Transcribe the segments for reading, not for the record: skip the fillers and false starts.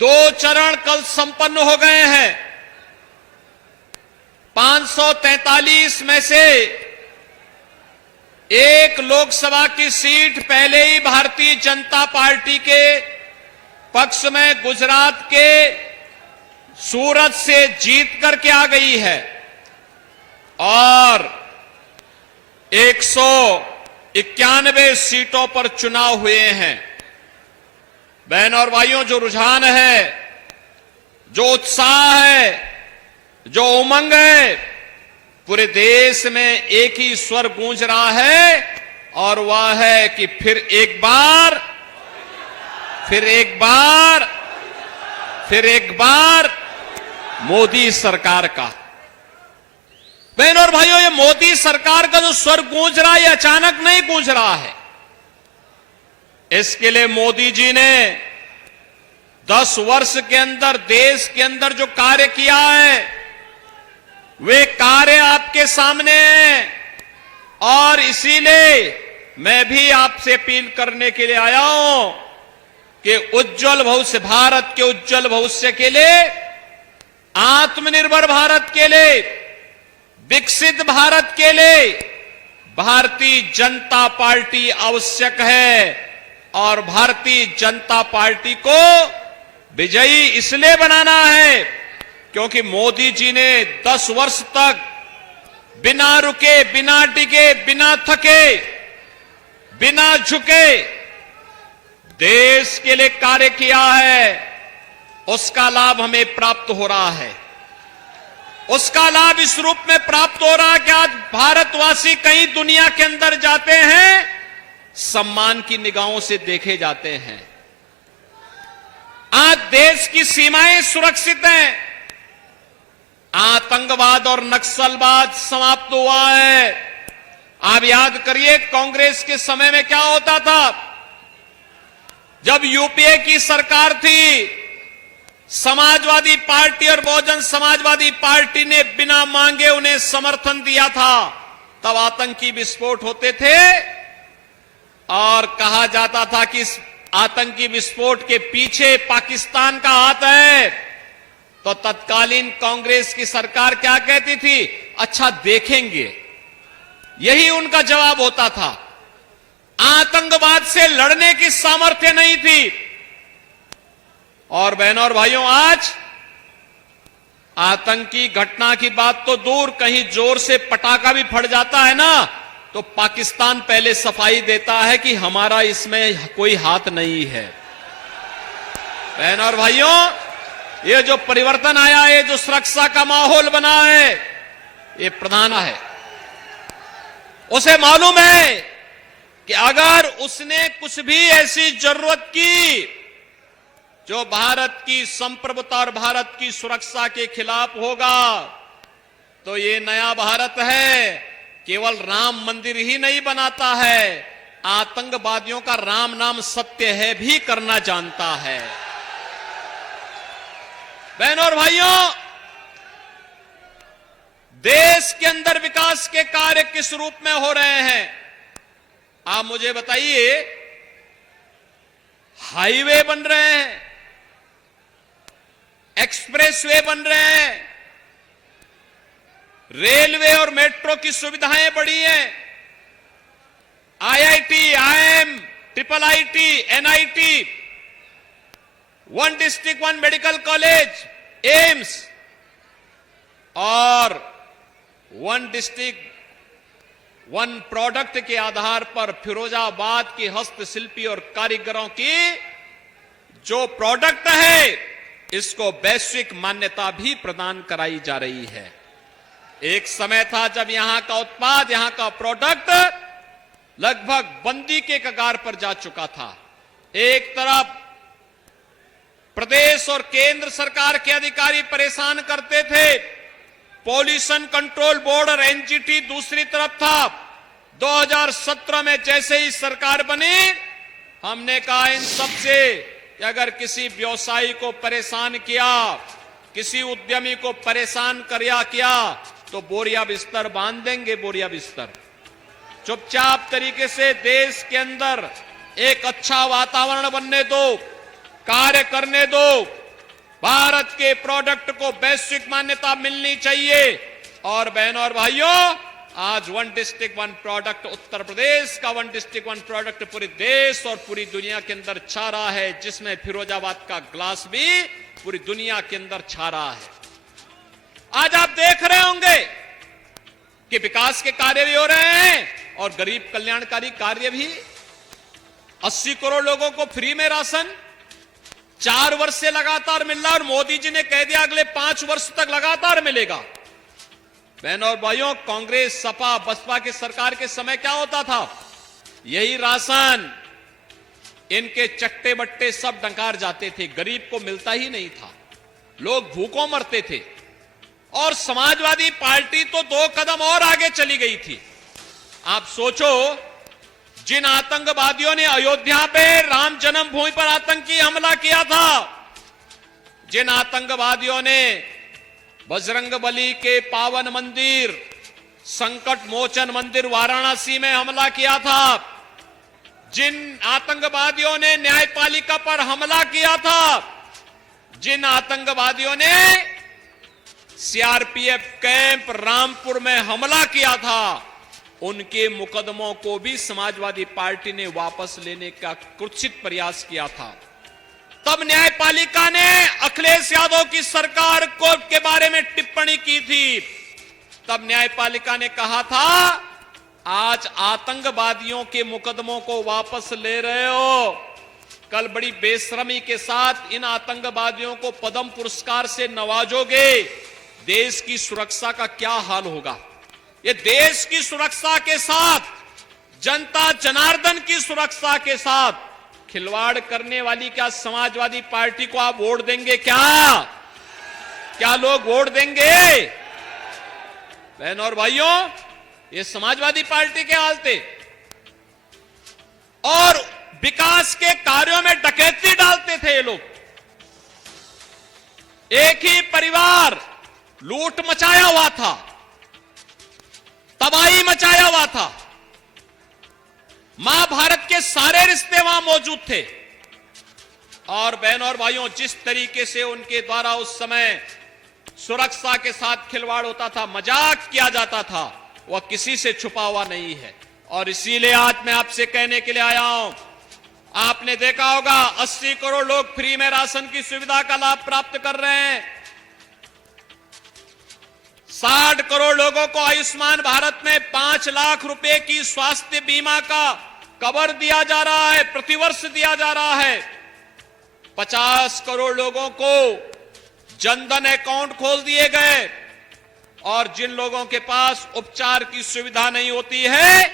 2 चरण कल संपन्न हो गए हैं। 543 में से एक लोकसभा की सीट पहले ही भारतीय जनता पार्टी के पक्ष में गुजरात के सूरत से जीत करके आ गई है और 191 सीटों पर चुनाव हुए हैं। बहन और भाइयों, जो रुझान है, जो उत्साह है, जो उमंग है, पूरे देश में एक ही स्वर गूंज रहा है और वह है कि फिर एक बार मोदी सरकार का। बहन और भाइयों, ये मोदी सरकार का जो स्वर गूंज रहा है, ये अचानक नहीं गूंज रहा है। इसके लिए मोदी जी ने 10 वर्ष के अंदर देश के अंदर जो कार्य किया है, वे कार्य आपके सामने हैं और इसीलिए मैं भी आपसे अपील करने के लिए आया हूं कि उज्जवल भविष्य, भारत के उज्जवल भविष्य के लिए, आत्मनिर्भर भारत के लिए, विकसित भारत के लिए भारतीय जनता पार्टी आवश्यक है और भारतीय जनता पार्टी को विजयी इसलिए बनाना है क्योंकि मोदी जी ने 10 वर्ष तक बिना रुके, बिना टिके, बिना थके, बिना झुके देश के लिए कार्य किया है। उसका लाभ हमें प्राप्त हो रहा है। उसका लाभ इस रूप में प्राप्त हो रहा है कि आज भारतवासी कहीं दुनिया के अंदर जाते हैं, सम्मान की निगाहों से देखे जाते हैं। आज देश की सीमाएं सुरक्षित हैं। आतंकवाद और नक्सलवाद समाप्त हुआ है। आप याद करिए, कांग्रेस के समय में क्या होता था? जब यूपीए की सरकार थी, समाजवादी पार्टी और बहुजन समाजवादी पार्टी ने बिना मांगे उन्हें समर्थन दिया था। तब आतंकी विस्फोट होते थे और कहा जाता था कि इस आतंकी विस्फोट के पीछे पाकिस्तान का हाथ है। तो तत्कालीन कांग्रेस की सरकार क्या कहती थी? अच्छा, देखेंगे। यही उनका जवाब होता था। आतंकवाद से लड़ने की सामर्थ्य नहीं थी। और बहनों और भाइयों, आज आतंकी घटना की बात तो दूर, कहीं जोर से पटाखा भी फट जाता है ना, तो पाकिस्तान पहले सफाई देता है कि हमारा इसमें कोई हाथ नहीं है। बहनों और भाइयों, ये जो परिवर्तन आया है, जो सुरक्षा का माहौल बना है, ये प्रधान है। उसे मालूम है कि अगर उसने कुछ भी ऐसी जरूरत की जो भारत की संप्रभुता और भारत की सुरक्षा के खिलाफ होगा, तो ये नया भारत है केवल राम मंदिर ही नहीं बनाता है, आतंकवादियों का राम नाम सत्य है भी करना जानता है। बहनों और भाइयों, देश के अंदर विकास के कार्य किस रूप में हो रहे हैं? आप मुझे बताइए। हाईवे बन रहे हैं, एक्सप्रेसवे बन रहे हैं, रेलवे और मेट्रो की सुविधाएं बढ़ी हैं, IIT, IIM, IIIT, NIT, 1 district 1 medical college, AIIMS और 1 डिस्ट्रिक्ट 1 प्रोडक्ट के आधार पर फिरोजाबाद की हस्तशिल्पी और कारीगरों की जो प्रोडक्ट है, इसको वैश्विक मान्यता भी प्रदान कराई जा रही है। एक समय था जब यहां का उत्पाद, यहां का प्रोडक्ट लगभग बंदी के कगार पर जा चुका था। एक तरफ प्रदेश और केंद्र सरकार के अधिकारी परेशान करते थे, पॉल्यूशन कंट्रोल बोर्ड और एनजीटी दूसरी तरफ था। 2017 में जैसे ही सरकार बनी, हमने कहा इन सबसे कि अगर किसी व्यवसायी को परेशान किया, किसी उद्यमी को परेशान किया तो बोरिया बिस्तर बांध देंगे। बोरिया बिस्तर चुपचाप तरीके से देश के अंदर एक अच्छा वातावरण बनने दो, कार्य करने दो, भारत के प्रोडक्ट को वैश्विक मान्यता मिलनी चाहिए। और बहनों और भाइयों, आज one district one product, Uttar Pradesh का वन डिस्ट्रिक्ट वन प्रोडक्ट पूरे देश और पूरी दुनिया के अंदर छा रहा है, जिसमें फिरोजाबाद का ग्लास भी पूरी दुनिया के अंदर छा रहा है। आज आप देख रहे होंगे कि विकास के कार्य भी हो रहे हैं और गरीब कल्याणकारी कार्य भी। 80 करोड़ लोगों को फ्री में राशन 4 वर्ष से लगातार मिल रहा, और मोदी जी ने कह दिया अगले 5 वर्ष तक लगातार मिलेगा। बहनों और भाइयों, कांग्रेस, सपा, बसपा की सरकार के समय क्या होता था? यही राशन, इनके चट्टे बट्टे सब डंकार जाते थे, गरीब को मिलता ही नहीं था, लोग भूखों मरते थे। और समाजवादी पार्टी तो 2 कदम और आगे चली गई थी। आप सोचो, जिन आतंकवादियों ने अयोध्या पे राम जन्मभूमि पर आतंकी हमला किया था, जिन आतंकवादियों ने बजरंगबली के पावन मंदिर, संकट मोचन मंदिर वाराणसी में हमला किया था, जिन आतंकवादियों ने न्यायपालिका पर हमला किया था, जिन आतंकवादियों ने सीआरपीएफ कैंप रामपुर में हमला किया था, उनके मुकदमों को भी समाजवादी पार्टी ने वापस लेने का कुत्सित प्रयास किया था। तब न्यायपालिका ने अखिलेश यादव की सरकार को के बारे में टिप्पणी की थी। तब न्यायपालिका ने कहा था, आज आतंकवादियों के मुकदमों को वापस ले रहे हो, कल बड़ी बेशर्मी के साथ इन आतंकवादियों को पद्म पुरस्कार से नवाजोगे, देश की सुरक्षा का क्या हाल होगा? ये देश की सुरक्षा के साथ, जनता जनार्दन की सुरक्षा के साथ खिलवाड़ करने वाली क्या समाजवादी पार्टी को आप वोट देंगे? क्या लोग वोट देंगे? बहनों और भाइयों, ये समाजवादी पार्टी के हाल थे। और विकास के कार्यों में डकैती डालते थे ये लोग। एक ही परिवार लूट मचाया हुआ था, तबाही मचाया हुआ था। महाभारत के सारे रिश्ते वहां मौजूद थे। और बहनों और भाइयों, जिस तरीके से उनके द्वारा उस समय सुरक्षा के साथ खिलवाड़ होता था, मजाक किया जाता था, वह किसी से छुपा हुआ नहीं है। और इसीलिए आज मैं आपसे कहने के लिए आया हूं, आपने देखा होगा 80 करोड़ लोग फ्री में राशन की सुविधा का लाभ प्राप्त कर रहे हैं। 60 करोड़ लोगों को आयुष्मान भारत में 5 लाख रुपए की स्वास्थ्य बीमा का कवर दिया जा रहा है, प्रतिवर्ष दिया जा रहा है। 50 करोड़ लोगों को जनधन अकाउंट खोल दिए गए। और जिन लोगों के पास उपचार की सुविधा नहीं होती है,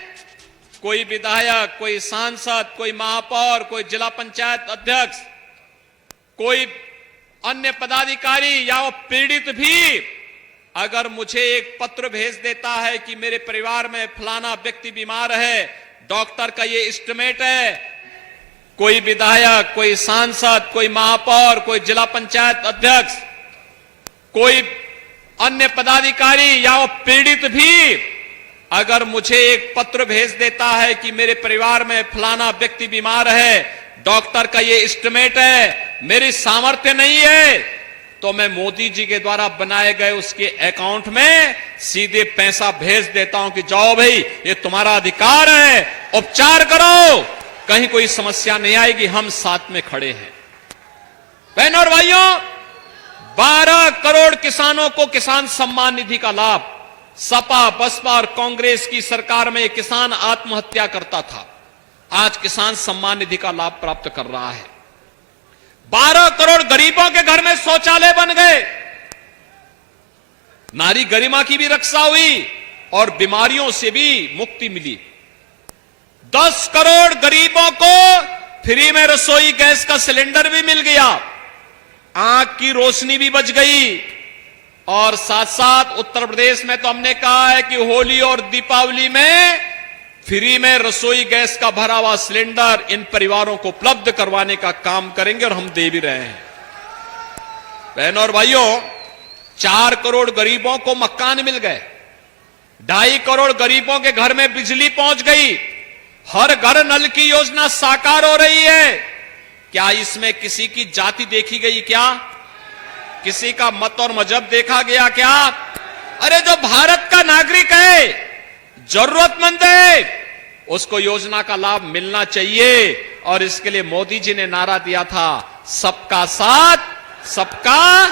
कोई विधायक, कोई सांसद, कोई महापौर, कोई जिला पंचायत अध्यक्ष, कोई अन्य पदाधिकारी या वो पीड़ित भी अगर मुझे एक पत्र भेज देता है कि मेरे परिवार में फलाना व्यक्ति बीमार है, डॉक्टर का ये एस्टिमेट है, कोई विधायक, कोई सांसद, कोई महापौर, कोई जिला पंचायत अध्यक्ष, कोई अन्य पदाधिकारी या वो पीड़ित भी अगर मुझे एक पत्र भेज देता है कि मेरे परिवार में फलाना व्यक्ति बीमार है, डॉक्टर का ये एस्टिमेट है, मेरी सामर्थ्य नहीं है, तो मैं मोदी जी के द्वारा बनाए गए उसके अकाउंट में सीधे पैसा भेज देता हूं कि जाओ भाई, ये तुम्हारा अधिकार है, उपचार करो, कहीं कोई समस्या नहीं आएगी, हम साथ में खड़े हैं। बहनों और भाइयों, 12 करोड़ किसानों को किसान सम्मान निधि का लाभ। सपा, बसपा और कांग्रेस की सरकार में किसान आत्महत्या करता था, आज किसान सम्मान निधि का लाभ प्राप्त कर रहा है। 12 करोड़ गरीबों के घर में शौचालय बन गए, नारी गरिमा की भी रक्षा हुई और बीमारियों से भी मुक्ति मिली। 10 करोड़ गरीबों को फ्री में रसोई गैस का सिलेंडर भी मिल गया, आंख की रोशनी भी बच गई। और साथ साथ उत्तर प्रदेश में तो हमने कहा है कि होली और दीपावली में फ्री में रसोई गैस का भरा हुआ सिलेंडर इन परिवारों को उपलब्ध करवाने का काम करेंगे और हम दे भी रहे हैं। बहनों और भाइयों, 4 करोड़ गरीबों को मकान मिल गए, 2.5 करोड़ गरीबों के घर में बिजली पहुंच गई, हर घर नल की योजना साकार हो रही है। क्या इसमें किसी की जाति देखी गई? क्या किसी का मत और मजहब देखा गया क्या? अरे जो भारत का नागरिक है, जरूरतमंद है, उसको योजना का लाभ मिलना चाहिए। और इसके लिए मोदी जी ने नारा दिया था, सबका साथ सबका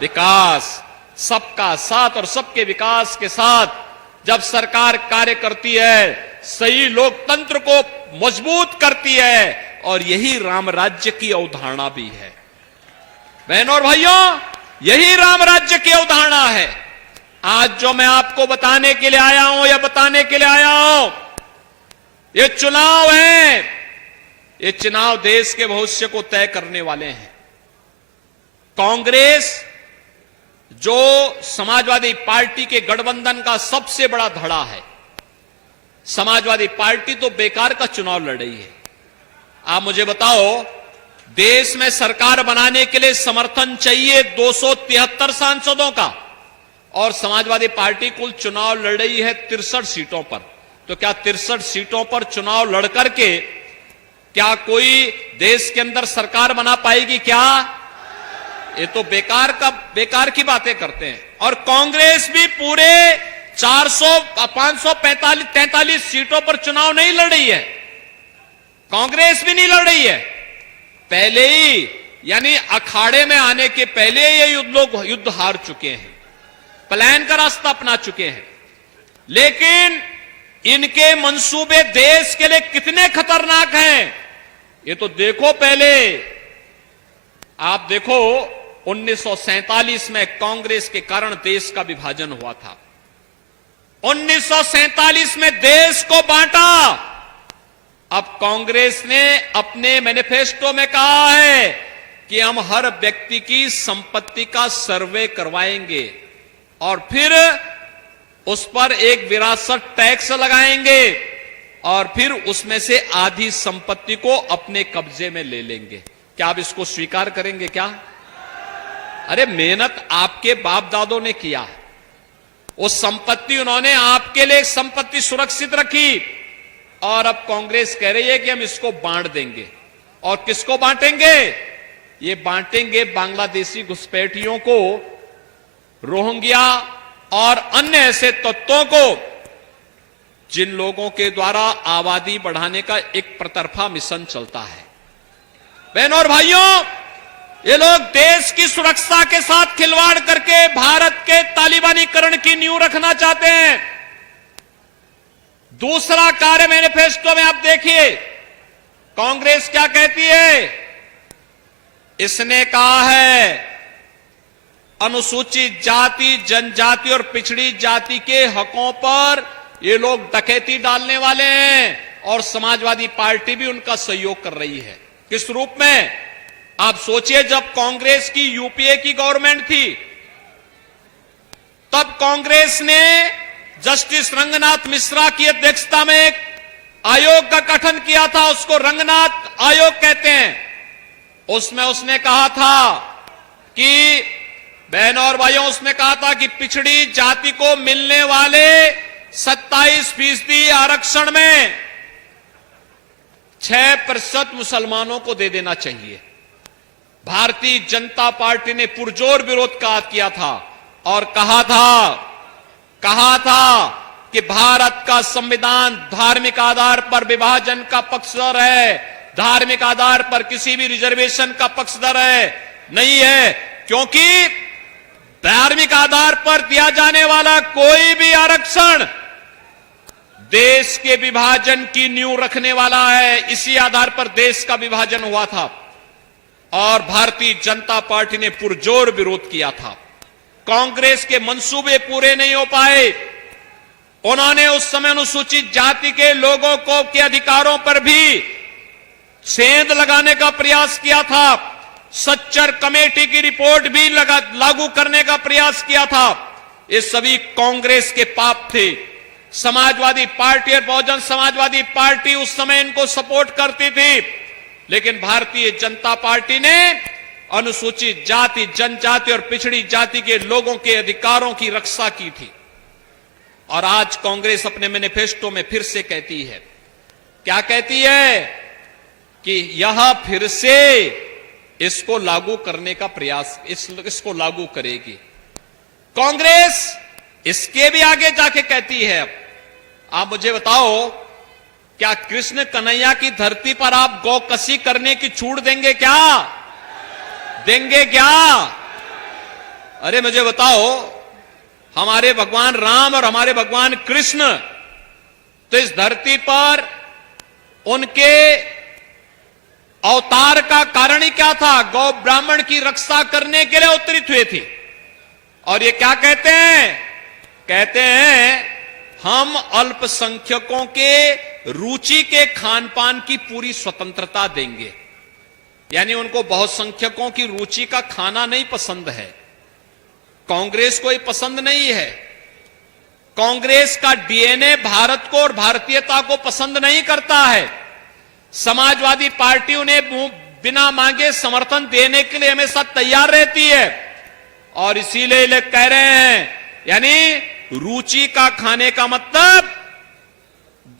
विकास। सबका साथ और सबके विकास के साथ जब सरकार कार्य करती है, सही लोकतंत्र को मजबूत करती है, और यही राम राज्य की अवधारणा भी है। बहनों और भाइयों, यही राम राज्य की अवधारणा है। आज जो मैं आपको बताने के लिए आया हूं या बताने के लिए आया हूं, ये चुनाव है। ये चुनाव देश के भविष्य को तय करने वाले हैं। कांग्रेस जो समाजवादी पार्टी के गठबंधन का सबसे बड़ा धड़ा है, समाजवादी पार्टी तो बेकार का चुनाव लड़ रही है। आप मुझे बताओ, देश में सरकार बनाने के लिए समर्थन चाहिए 273 सांसदों का, और समाजवादी पार्टी कुल चुनाव लड़ रही है 63 सीटों पर। तो क्या 63 सीटों पर चुनाव लड़ करके क्या कोई देश के अंदर सरकार बना पाएगी क्या? ये तो बेकार की बातें करते हैं। और कांग्रेस भी पूरे 543 सीटों पर चुनाव नहीं लड़ रही है। कांग्रेस भी नहीं लड़ रही है। पहले ही, यानी अखाड़े में आने के पहले ये युद्ध हार चुके हैं, प्लान का रास्ता अपना चुके हैं। लेकिन इनके मंसूबे देश के लिए कितने खतरनाक हैं, ये तो देखो। पहले आप देखो, 1947 में कांग्रेस के कारण देश का विभाजन हुआ था। 1947 में देश को बांटा। अब कांग्रेस ने अपने मैनिफेस्टो में कहा है कि हम हर व्यक्ति की संपत्ति का सर्वे करवाएंगे और फिर उस पर एक विरासत टैक्स लगाएंगे और फिर उसमें से आधी संपत्ति को अपने कब्जे में ले लेंगे। क्या आप इसको स्वीकार करेंगे क्या? अरे मेहनत आपके बाप दादों ने किया, वो संपत्ति उन्होंने आपके लिए संपत्ति सुरक्षित रखी, और अब कांग्रेस कह रही है कि हम इसको बांट देंगे। और किसको बांटेंगे? ये बांटेंगे बांग्लादेशी घुसपैठियों को, रोहिंग्या और अन्य ऐसे तत्वों को जिन लोगों के द्वारा आबादी बढ़ाने का एक प्रतरफा मिशन चलता है। बहनों और भाइयों, ये लोग देश की सुरक्षा के साथ खिलवाड़ करके भारत के तालिबानीकरण की नींव रखना चाहते हैं। दूसरा कार्य मैनिफेस्टो में आप देखिए, कांग्रेस क्या कहती है? इसने कहा है अनुसूचित जाति, जनजाति और पिछड़ी जाति के हकों पर ये लोग डकैती डालने वाले हैं, और समाजवादी पार्टी भी उनका सहयोग कर रही है। किस रूप में? आप सोचिए, जब कांग्रेस की यूपीए की गवर्नमेंट थी, तब कांग्रेस ने जस्टिस रंगनाथ मिश्रा की अध्यक्षता में एक आयोग का गठन किया था, उसको रंगनाथ आयोग कहते हैं। उसमें उसने कहा था कि, बहनों और भाइयों, उसने कहा था कि पिछड़ी जाति को मिलने वाले 27% आरक्षण में 6% मुसलमानों को दे देना चाहिए। भारतीय जनता पार्टी ने पुरजोर विरोध किया था और कहा था कि भारत का संविधान धार्मिक आधार पर विभाजन का पक्षधर है, धार्मिक आधार पर किसी भी रिजर्वेशन का पक्षधर नहीं है, क्योंकि धार्मिक आधार पर दिया जाने वाला कोई भी आरक्षण देश के विभाजन की नींव रखने वाला है। इसी आधार पर देश का विभाजन हुआ था और भारतीय जनता पार्टी ने पुरजोर विरोध किया था। कांग्रेस के मंसूबे पूरे नहीं हो पाए। उन्होंने उस समय अनुसूचित जाति के लोगों को के अधिकारों पर भी सेंध लगाने का प्रयास किया था। सच्चर कमेटी की रिपोर्ट भी लागू करने का प्रयास किया था। ये सभी कांग्रेस के पाप थे। समाजवादी पार्टी और बहुजन समाजवादी पार्टी उस समय इनको सपोर्ट करती थी, लेकिन भारतीय जनता पार्टी ने अनुसूचित जाति, जनजाति और पिछड़ी जाति के लोगों के अधिकारों की रक्षा की थी। और आज कांग्रेस अपने मैनिफेस्टो में फिर से कहती है, क्या कहती है? कि यह फिर से इसको लागू करने का प्रयास, इसको लागू करेगी। कांग्रेस इसके भी आगे जाके कहती है, अब आप मुझे बताओ, क्या कृष्ण कन्हैया की धरती पर आप गौ कसी करने की छूट देंगे क्या? देंगे क्या? अरे मुझे बताओ, हमारे भगवान राम और हमारे भगवान कृष्ण तो इस धरती पर उनके अवतार का कारण ही क्या था? गौ ब्राह्मण की रक्षा करने के लिए अवतरित हुए थे। और ये क्या कहते हैं? कहते हैं हम अल्पसंख्यकों के रुचि के खान पान की पूरी स्वतंत्रता देंगे। यानी उनको बहुसंख्यकों की रुचि का खाना नहीं पसंद है, कांग्रेस को ये पसंद नहीं है। कांग्रेस का डीएनए भारत को और भारतीयता को पसंद नहीं करता है। समाजवादी पार्टी उन्हें बिना मांगे समर्थन देने के लिए हमेशा तैयार रहती है, और इसीलिए लोग कह रहे हैं, यानी रुचि का खाने का मतलब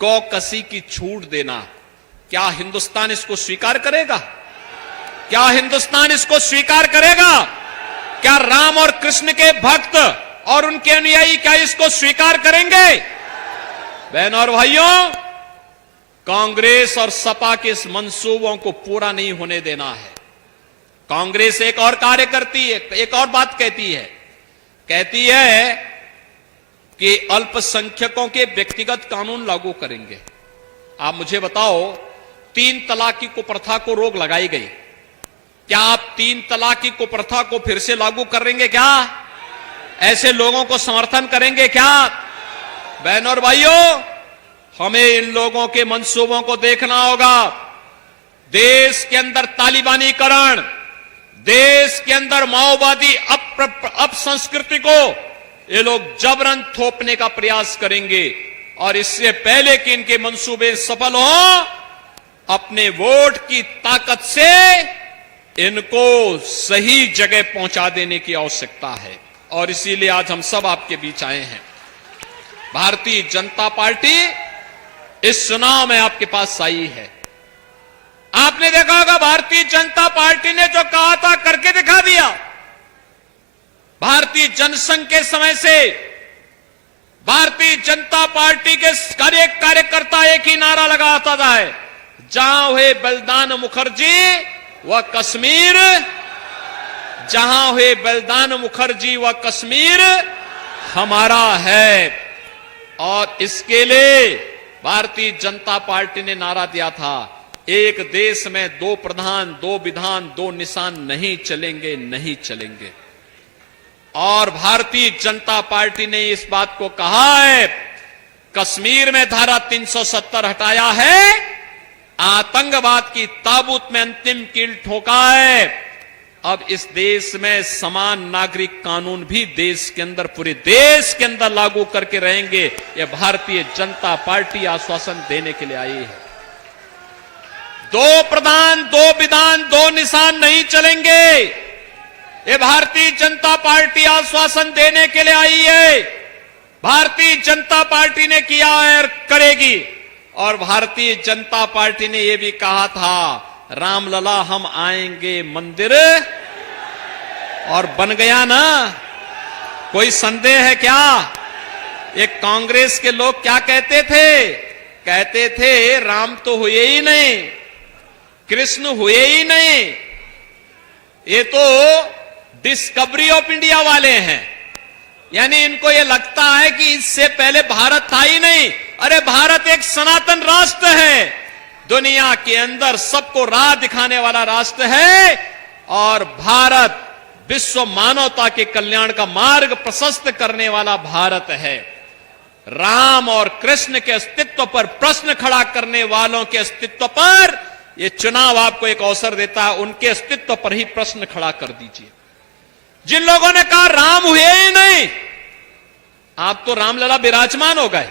गौ कसी की छूट देना। क्या हिंदुस्तान इसको स्वीकार करेगा? क्या हिंदुस्तान इसको स्वीकार करेगा? क्या राम और कृष्ण के भक्त और उनके अनुयायी क्या इसको स्वीकार करेंगे? बहनों और भाइयों, कांग्रेस और सपा के इस मंसूबों को पूरा नहीं होने देना है। कांग्रेस एक और कार्य करती है, एक और बात कहती है कि अल्पसंख्यकों के व्यक्तिगत कानून लागू करेंगे। आप मुझे बताओ, 3 तलाक की कुप्रथा को रोक लगाई गई, क्या आप 3 तलाक की कुप्रथा को फिर से लागू करेंगे क्या? ऐसे लोगों को समर्थन करेंगे क्या? बहनों और भाइयों, हमें इन लोगों के मंसूबों को देखना होगा। देश के अंदर तालिबानीकरण, देश के अंदर माओवादी अपसंस्कृति को ये लोग जबरन थोपने का प्रयास करेंगे, और इससे पहले कि इनके मंसूबे सफल हों, अपने वोट की ताकत से इनको सही जगह पहुंचा देने की आवश्यकता है। और इसीलिए आज हम सब आपके बीच आए हैं। भारतीय जनता पार्टी इस चुनाव में आपके पास आई है। आपने देखा होगा, भारतीय जनता पार्टी ने जो कहा था करके दिखा दिया। भारतीय जनसंघ के समय से भारतीय जनता पार्टी के कार्यकर्ता एक ही नारा लगाता था, जहां हुए बलिदान मुखर्जी व कश्मीर, जहां हुए बलिदान मुखर्जी व कश्मीर हमारा है। और इसके लिए भारतीय जनता पार्टी ने नारा दिया था, एक देश में 2 प्रधान, 2 विधान, 2 निशान नहीं चलेंगे, नहीं चलेंगे। और भारतीय जनता पार्टी ने इस बात को कहा है, कश्मीर में धारा 370 हटाया है, आतंकवाद की ताबूत में अंतिम कील ठोका है। अब इस देश में समान नागरिक कानून भी देश के अंदर, पूरे देश के अंदर लागू करके रहेंगे। यह भारतीय जनता पार्टी आश्वासन देने के लिए आई है। 2 प्रधान, 2 विधान, 2 निशान नहीं चलेंगे, ये भारतीय जनता पार्टी आश्वासन देने के लिए आई है। भारतीय जनता पार्टी ने किया है और करेगी। और भारतीय जनता पार्टी ने यह भी कहा था, रामलला हम आएंगे मंदिर, और बन गया ना? कोई संदेह है क्या? ये कांग्रेस के लोग क्या कहते थे? कहते थे राम तो हुए ही नहीं, कृष्ण हुए ही नहीं, ये तो डिस्कवरी ऑफ इंडिया वाले हैं। यानी इनको ये लगता है कि इससे पहले भारत था ही नहीं। अरे भारत एक सनातन राष्ट्र है, दुनिया के अंदर सबको राह दिखाने वाला राष्ट्र है, और भारत विश्व मानवता के कल्याण का मार्ग प्रशस्त करने वाला भारत है। राम और कृष्ण के अस्तित्व पर प्रश्न खड़ा करने वालों के अस्तित्व पर यह चुनाव आपको एक अवसर देता है, उनके अस्तित्व पर ही प्रश्न खड़ा कर दीजिए। जिन लोगों ने कहा राम हुए ही नहीं, आप तो रामलला विराजमान हो गए।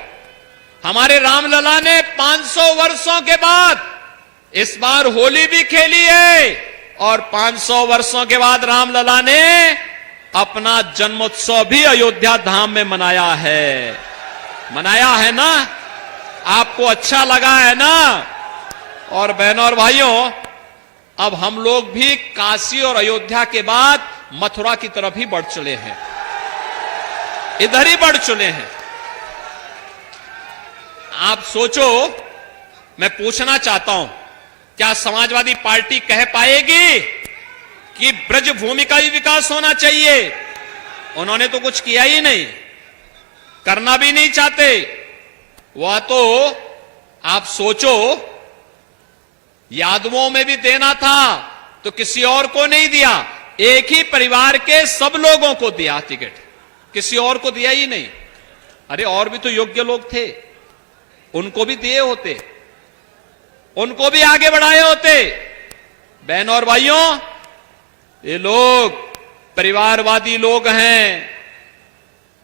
हमारे रामलला ने 500 वर्षों के बाद इस बार होली भी खेली है, और 500 वर्षों के बाद रामलला ने अपना जन्मोत्सव भी अयोध्या धाम में मनाया है। मनाया है ना? आपको अच्छा लगा है ना? और बहनों और भाइयों, अब हम लोग भी काशी और अयोध्या के बाद मथुरा की तरफ ही बढ़ चले हैं, इधर ही बढ़ चले हैं। आप सोचो, मैं पूछना चाहता हूं, क्या समाजवादी पार्टी कह पाएगी कि ब्रजभूमि का ही विकास होना चाहिए? उन्होंने तो कुछ किया ही नहीं, करना भी नहीं चाहते। वह तो आप सोचो, यादवों में भी देना था तो किसी और को नहीं दिया, एक ही परिवार के सब लोगों को दिया टिकट, किसी और को दिया ही नहीं। अरे और भी तो योग्य लोग थे, उनको भी दिए होते, उनको भी आगे बढ़ाए होते। बहनों और भाइयों, ये लोग परिवारवादी लोग हैं,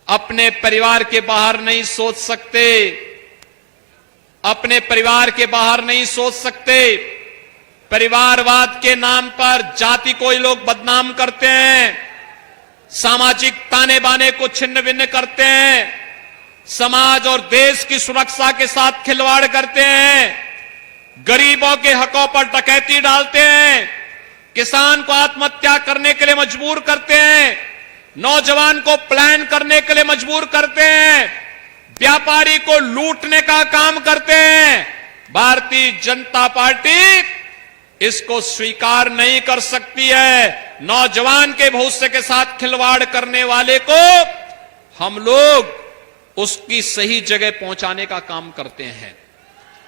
अपने परिवार के बाहर नहीं सोच सकते, अपने परिवार के बाहर नहीं सोच सकते। परिवारवाद के नाम पर जाति को ये लोग बदनाम करते हैं, सामाजिक ताने बाने को छिन्न भिन्न करते हैं, समाज और देश की सुरक्षा के साथ खिलवाड़ करते हैं, गरीबों के हकों पर डकैती डालते हैं, किसान को आत्महत्या करने के लिए मजबूर करते हैं, नौजवान को प्लान करने के लिए मजबूर करते हैं, व्यापारी को लूटने का काम करते हैं। भारतीय जनता पार्टी इसको स्वीकार नहीं कर सकती है। नौजवान के भविष्य के साथ खिलवाड़ करने वाले को हम लोग उसकी सही जगह पहुंचाने का काम करते हैं।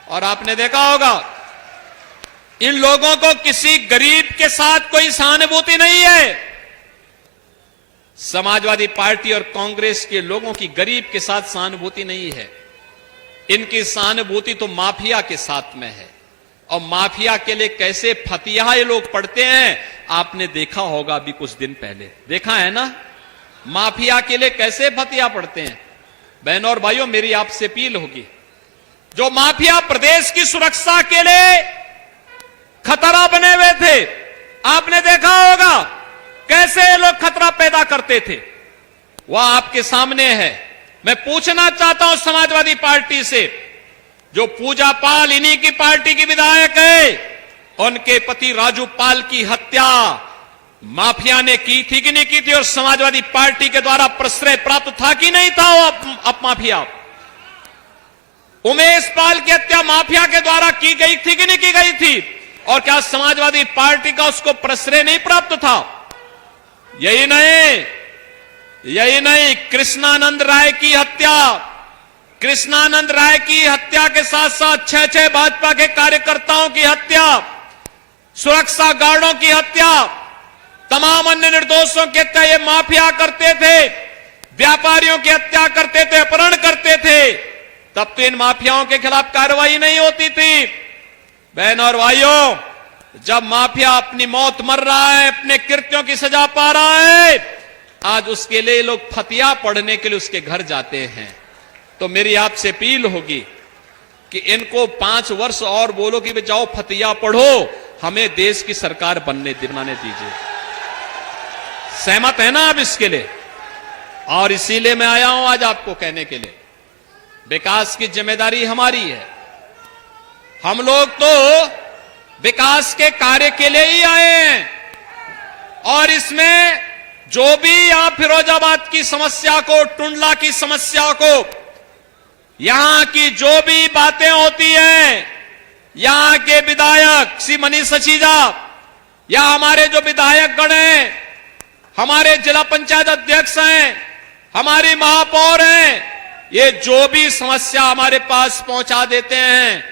और आपने देखा होगा, इन लोगों को किसी गरीब के साथ कोई सहानुभूति नहीं है। समाजवादी पार्टी और कांग्रेस के लोगों की गरीब के साथ सहानुभूति नहीं है, इनकी सहानुभूति तो माफिया के साथ में है। और माफिया के लिए कैसे फतिया ये लोग पढ़ते हैं, आपने देखा होगा अभी कुछ दिन पहले, देखा है ना, माफिया के लिए कैसे फतिया पढ़ते हैं। बहनों और भाइयों, मेरी आपसे अपील होगी, जो माफिया प्रदेश की सुरक्षा के लिए खतरा बने हुए थे, आपने देखा होगा कैसे ये लोग खतरा पैदा करते थे, वह आपके सामने है। मैं पूछना चाहता हूं समाजवादी पार्टी से, जो पूजा पाल इन्हीं की पार्टी की विधायक है, उनके पति राजू पाल की हत्या माफिया ने की थी कि नहीं की थी, और समाजवादी पार्टी के द्वारा प्रश्रय प्राप्त था कि नहीं था वो अब माफिया? उमेश पाल की हत्या माफिया के द्वारा की गई थी कि नहीं की गई थी? और क्या समाजवादी पार्टी का उसको प्रश्रय नहीं प्राप्त था? यही नहीं, कृष्णानंद राय की हत्या, कृष्णानंद राय की हत्या के साथ साथ 6 भाजपा के कार्यकर्ताओं की हत्या, सुरक्षा गार्डों की हत्या, तमाम अन्य निर्दोषों की हत्या ये माफिया करते थे, व्यापारियों की हत्या करते थे, अपहरण करते थे। तब तो इन माफियाओं के खिलाफ कार्रवाई नहीं होती थी। बहनों और भाइयों, जब माफिया अपनी मौत मर रहा है, अपने कृत्यों की सजा पा रहा है, आज उसके लिए लोग फतिया पढ़ने के लिए उसके घर जाते हैं। तो मेरी आपसे अपील होगी कि इनको 5 वर्ष और बोलो कि जाओ फतिया पढ़ो, हमें देश की सरकार बनाने दीजिए। सहमत है ना आप इसके लिए? और इसीलिए मैं आया हूं आज आपको कहने के लिए, विकास की जिम्मेदारी हमारी है। हम लोग तो विकास के कार्य के लिए ही आए हैं, और इसमें जो भी यहां फिरोजाबाद की समस्या को, टुंडला की समस्या को, यहां की जो भी बातें होती हैं, यहां के विधायक श्री मनीष सचीजा या हमारे जो विधायक गण हैं, हमारे जिला पंचायत अध्यक्ष हैं, हमारी महापौर हैं, ये जो भी समस्या हमारे पास पहुंचा देते हैं,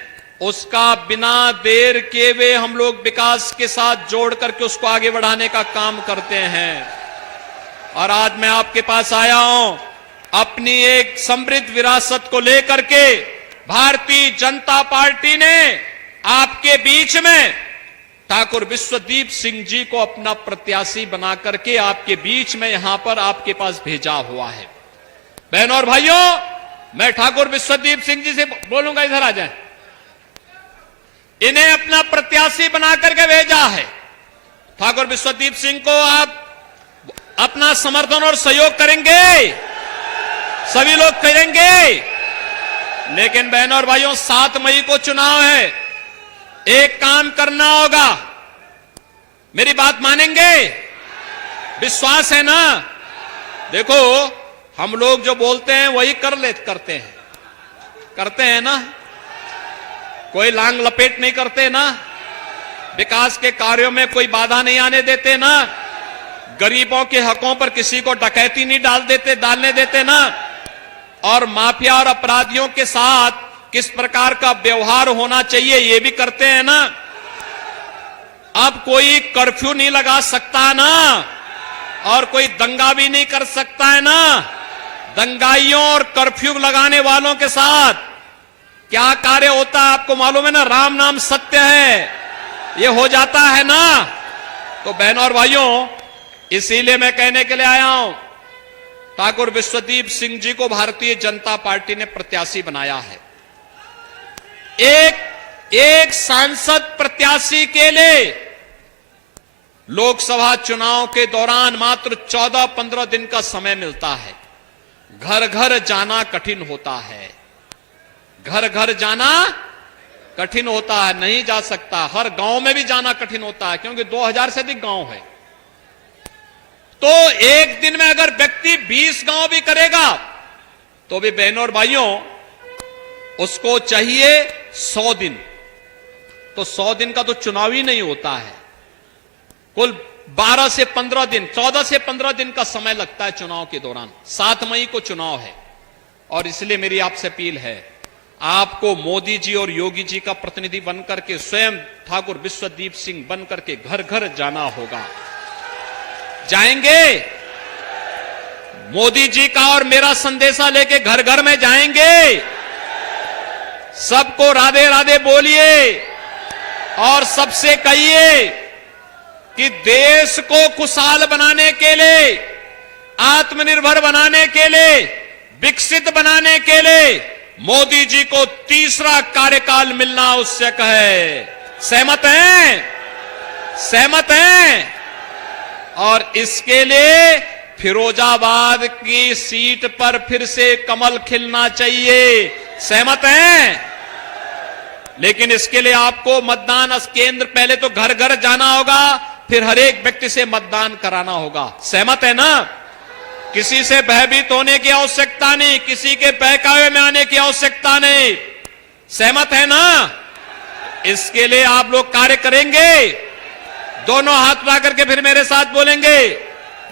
उसका बिना देर किए हुए हम लोग विकास के साथ जोड़ करके उसको आगे बढ़ाने का काम करते हैं। और आज मैं आपके पास आया हूं अपनी एक समृद्ध विरासत को लेकर के। भारतीय जनता पार्टी ने आपके बीच में ठाकुर विश्वदीप सिंह जी को अपना प्रत्याशी बना करके आपके बीच में यहां पर आपके पास भेजा हुआ है। बहनों और भाइयों, मैं ठाकुर विश्वदीप सिंह जी से बोलूंगा, इधर आ जाएं। इन्हें अपना प्रत्याशी बना करके भेजा है। ठाकुर विश्वदीप सिंह को आप अपना समर्थन और सहयोग करेंगे, सभी लोग करेंगे। लेकिन बहनों और भाइयों, 7 मई को चुनाव है, एक काम करना होगा, मेरी बात मानेंगे? विश्वास है ना? देखो, हम लोग जो बोलते हैं वही करते हैं ना? कोई लांग लपेट नहीं करते ना? विकास के कार्यों में कोई बाधा नहीं आने देते ना? गरीबों के हकों पर किसी को डकैती नहीं डालने देते ना? और माफिया और अपराधियों के साथ किस प्रकार का व्यवहार होना चाहिए ये भी करते हैं ना? अब कोई कर्फ्यू नहीं लगा सकता ना? और कोई दंगा भी नहीं कर सकता है ना? दंगाइयों और कर्फ्यू लगाने वालों के साथ क्या कार्य होता है आपको मालूम है ना? राम नाम सत्य है, ये हो जाता है ना? तो बहनों और भाइयों, इसीलिए मैं कहने के लिए आया हूं, ठाकुर विश्वदीप सिंह जी को भारतीय जनता पार्टी ने प्रत्याशी बनाया है। एक सांसद प्रत्याशी के लिए लोकसभा चुनाव के दौरान मात्र 14-15 दिन का समय मिलता है। घर घर जाना कठिन होता है, घर घर जाना कठिन होता है, नहीं जा सकता। हर गांव में भी जाना कठिन होता है, क्योंकि 2000 से अधिक गांव है। तो एक दिन में अगर व्यक्ति 20 गांव भी करेगा तो भी बहनों और भाइयों उसको चाहिए 100 दिन। तो 100 दिन का तो चुनाव ही नहीं होता है, कुल 12 से 15 दिन, 14 से 15 दिन का समय लगता है चुनाव के दौरान। 7 मई को चुनाव है और इसलिए मेरी आपसे अपील है, आपको मोदी जी और योगी जी का प्रतिनिधि बनकर के स्वयं ठाकुर विश्वदीप सिंह बनकर के घर घर जाना होगा। जाएंगे? मोदी जी का और मेरा संदेशा लेके घर घर में जाएंगे। सबको राधे राधे बोलिए और सबसे कहिए कि देश को खुशहाल बनाने के लिए, आत्मनिर्भर बनाने के लिए, विकसित बनाने के लिए मोदी जी को तीसरा कार्यकाल मिलना आवश्यक है। सहमत हैं? सहमत हैं? और इसके लिए फिरोजाबाद की सीट पर फिर से कमल खिलना चाहिए। सहमत हैं? लेकिन इसके लिए आपको मतदान केंद्र पहले तो घर घर जाना होगा, फिर हर एक व्यक्ति से मतदान कराना होगा। सहमत है ना? किसी से भयभीत होने की आवश्यकता नहीं, किसी के बहकावे में आने की आवश्यकता नहीं। सहमत है ना? इसके लिए आप लोग कार्य करेंगे। दोनों हाथ उठा करके फिर मेरे साथ बोलेंगे,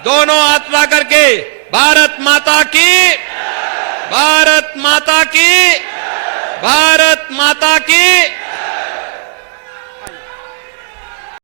दोनों हाथ उठा करके, भारत माता की, भारत माता की, भारत माता की।